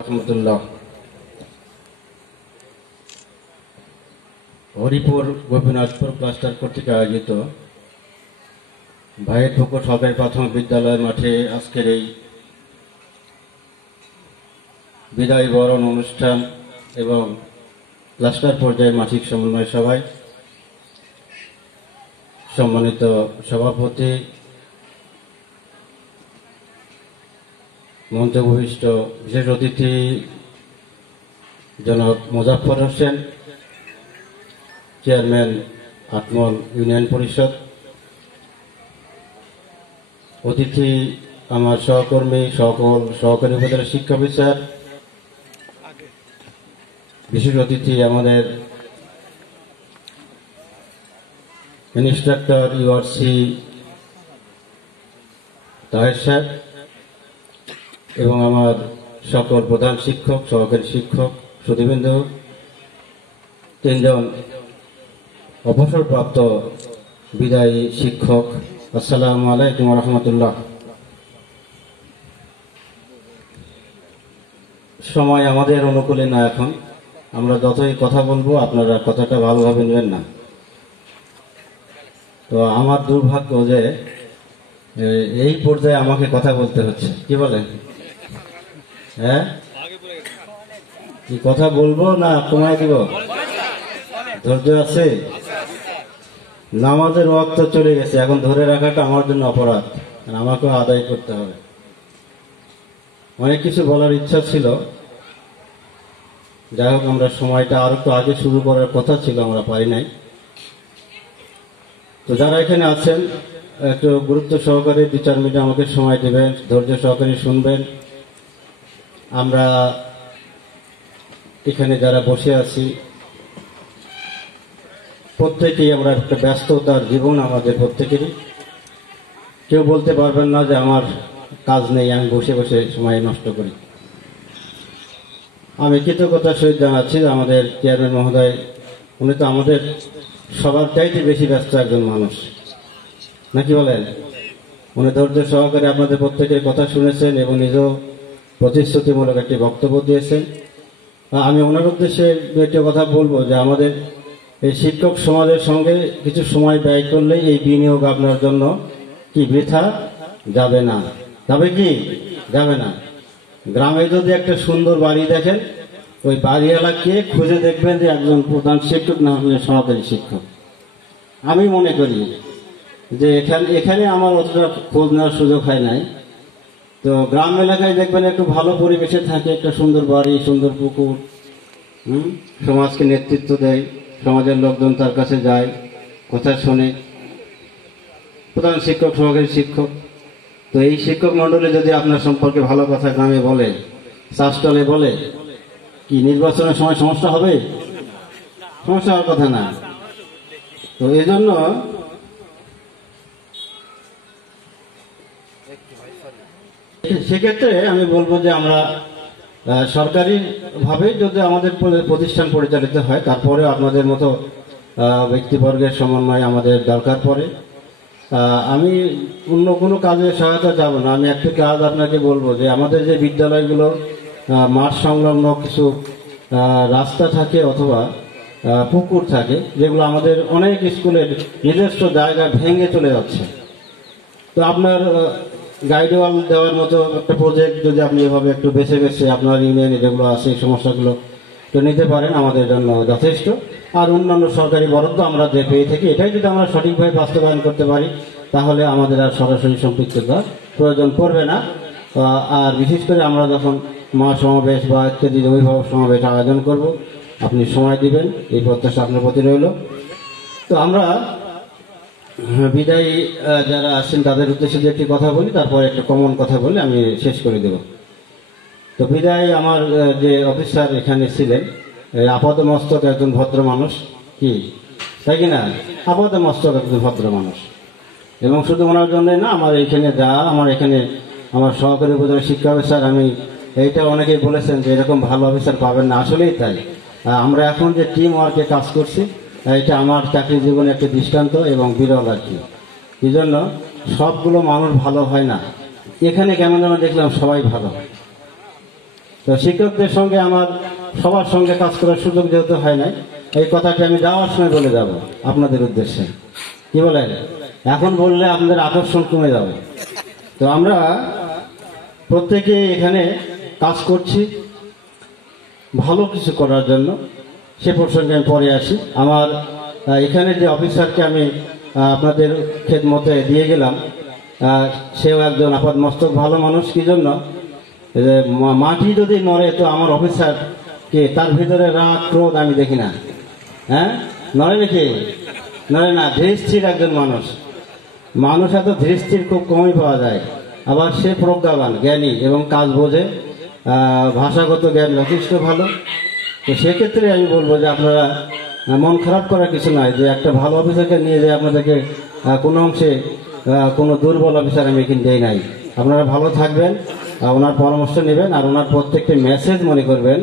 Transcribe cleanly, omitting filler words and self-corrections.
রহমতুল্লাহ। Haripur Gopinathpur cluster কর্তৃক আয়োজিত ভাইয়ের পুকুর সরকারি প্রাথমিক বিদ্যালয় মাঠে আজকের এই বিদায় বরণ অনুষ্ঠান এবং ক্লাস্টার পর্যায়ে মাসিক সমন্বয় সভায় সম্মানিত সভাপতি, মঞ্চে উপবিষ্ট বিশেষ অতিথি জনাব মোজাফফর হোসেন, চেয়ারম্যান আটমল ইউনিয়ন পরিষদ, অতিথি আমার সহকর্মী সকল সহকারী উপজেলা শিক্ষা অফিসার, বিশেষ অতিথি আমাদের ইন্সট্রাক্টর ইউআরসি তাহের সাহেব এবং আমার সকল প্রধান শিক্ষক, সহকারী শিক্ষক, সুধীবৃন্দ, তিনজন অবসরপ্রাপ্ত বিদায়ী শিক্ষক, আসসালামু আলাইকুম রহমতুল্লাহ। সময় আমাদের অনুকূলে না, এখন আমরা যতই কথা বলবো আপনারা কথাটা ভালোভাবে নেবেন না। তো আমার দুর্ভাগ্য যে এই পর্যায়ে আমাকে কথা বলতে হচ্ছে, কি বলেন? হ্যাঁ, কি কথা বলবো না কমাই দিব? ধৈর্য আছে? নামাজের ওয়াক্ত চলে গেছে, এখন ধরে রাখাটা আমার জন্য অপরাধ, আমাকেও আদায় করতে হবে। অনেক কিছু বলার ইচ্ছা ছিল, যাই হোক আমরা সময়টা আর একটু আগে শুরু করার কথা ছিল, আমরা পারি নাই। তো যারা এখানে আছেন একটু গুরুত্ব সহকারে 2-4 মিনিট আমাকে সময় দেবেন, ধৈর্য সহকারে শুনবেন। আমরা এখানে যারা বসে আছি প্রত্যেকেই আমরা একটা ব্যস্ততার জীবন, আমাদের প্রত্যেকেরই। কেউ বলতে পারবেন না যে আমার কাজ নেই, আমি বসে বসে সময় নষ্ট করি। আমি কৃতজ্ঞতার সহিত জানাচ্ছি আমাদের চেয়ারম্যান মহোদয়, উনি তো আমাদের সবার চাইতে বেশি ব্যস্ত একজন মানুষ, নাকি বলেন? উনি ধৈর্য সহকারে আপনাদের প্রত্যেকের কথা শুনেছেন এবং নিজেও প্রতিশ্রুতিমূলক একটি বক্তব্য দিয়েছেন। আমি ওনার উদ্দেশ্যে একটা কথা বলবো যে আমাদের এই শিক্ষক সমাজের সঙ্গে কিছু সময় ব্যয় করলেই এই বিনিয়োগ আপনার জন্য কি বৃথা যাবে না। যাবে কি? যাবে না। গ্রামে যদি একটা সুন্দর বাড়ি দেখেন, ওই বাড়িওয়ালাকে খুঁজে দেখবেন যে একজন প্রধান শিক্ষক না হলে সহকারী শিক্ষক। আমি মনে করি যে এখানে আমার অতটা খোঁজ নেওয়ার সুযোগ হয় নাই। তো গ্রাম এলাকায় দেখবেন একটু ভালো পরিবেশে থাকে, একটা সুন্দর বাড়ি, সুন্দর পুকুর, সমাজকে নেতৃত্ব দেয়, সমাজের লোকজন তার কাছে যায়, কথা শোনে, প্রধান শিক্ষক, সহকারী শিক্ষক। তো এই শিক্ষক মন্ডলী যদি আপনার সম্পর্কে ভালো কথা গ্রামে বলে, চাষটলে বলে, কি নির্বাচনের সময় সমস্যা হবে? সমস্যা হওয়ার কথা না। তো এই জন্য সেক্ষেত্রে আমি বলবো যে আমরা সরকারি ভাবে যদি আমাদের প্রতিষ্ঠান পরিচালিত হয়, তারপরে আপনাদের মতো ব্যক্তিবর্গের সমন্বয় আমাদের দরকার পড়ে। আমি অন্য কোনো কাজে সহায়তা যাব না। আমি একটা কাজ আপনাকে বলবো যে আমাদের যে বিদ্যালয়গুলো মাঠ সংলগ্ন কিছু রাস্তা থাকে অথবা পুকুর থাকে, যেগুলো আমাদের অনেক স্কুলের নিজস্ব জায়গা ভেঙে চলে যাচ্ছে। তো আপনার গাইডওয়াল দেওয়ার মতো একটা প্রজেক্ট যদি আপনি এভাবে একটু বেছে বেছে আপনার ইউনিয়নে যেগুলো আছে এই সমস্যাগুলো তো নিতে পারেন, আমাদের জন্য যথেষ্ট। আর অন্যান্য সরকারি বরাদ্দ আমরা যে পেয়ে থাকি, এটাই যদি আমরা সঠিকভাবে বাস্তবায়ন করতে পারি, তাহলে আমাদের আর সরাসরি সম্পৃক্ততার প্রয়োজন পড়বে না। আর বিশেষ করে আমরা যখন মা সমাবেশ বা ইত্যাদি অভিভাবক সমাবেশ আয়োজন করব, আপনি সময় দিবেন, এই প্রত্যাশা আপনার প্রতি রইল। তো আমরা বিদায়ী যারা আছেন তাদের উদ্দেশ্যে যে একটি কথা বলি, তারপরে একটা কমন কথা বলে আমি শেষ করে দেব। তো বিদায়ী আমার যে অফিসার এখানে ছিলেন, আপাতমস্তক একজন ভদ্র মানুষ, কি তাই কিনা? আপাতমস্তক একজন ভদ্র মানুষ, এবং শুধু ওনার জন্যই না, আমার এখানে আমার সহকারী উপজেলা শিক্ষা অফিসার, আমি এইটা অনেকেই বলেছেন যে এরকম ভালো অফিসার পাবেন না, আসলেই তাই। আমরা এখন যে টিম ওয়ার্কে কাজ করছি, এটা আমার চাকরি জীবনে একটা দৃষ্টান্ত এবং বিরল আর কি। এই জন্য সবগুলো মানুষ ভালো হয় না, এখানে কেমন যেন দেখলাম সবাই ভালো। তো শিক্ষকদের সঙ্গে আমার সবার সঙ্গে কাজ করার সুযোগ যেহেতু হয় নাই, এই কথাটি আমি যাওয়ার সময় বলে যাব আপনাদের উদ্দেশ্যে। কি বলেন? এখন বললে আপনাদের আকর্ষণ কমে যাবে। তো আমরা প্রত্যেকে এখানে কাজ করছি ভালো কিছু করার জন্য, সে প্রসঙ্গে আমি পরে আসি। আমার এখানে যে অফিসারকে আমি আপনাদের খেদমতে দিয়ে গেলাম, সেও একজন আপাত মস্তক ভালো মানুষ। কি জন্য? মাটি যদি নড়ে তো আমার অফিসার কে তার ভিতরে রাগ ক্রোধ আমি দেখি না। হ্যাঁ, নড়ে নাকি? নড়ে না। ধীরস্থির একজন মানুষ। মানুষ এত ধীরস্থির খুব কমই পাওয়া যায়। আবার সে প্রজ্ঞাবান, জ্ঞানী এবং কাজ বোঝে, ভাষাগত জ্ঞান যথেষ্ট ভালো। তো সেক্ষেত্রে আমি বলবো যে আপনারা মন খারাপ করার কিছু নয়, যে একটা ভালো অফিসারকে নিয়ে যে আপনাদেরকে কোনো অংশে কোনো দুর্বল অফিসার আমি এখানে দেই নাই। আপনারা ভালো থাকবেন, ওনার পরামর্শ নেবেন, আর ওনার প্রত্যেকটি মেসেজ মনে করবেন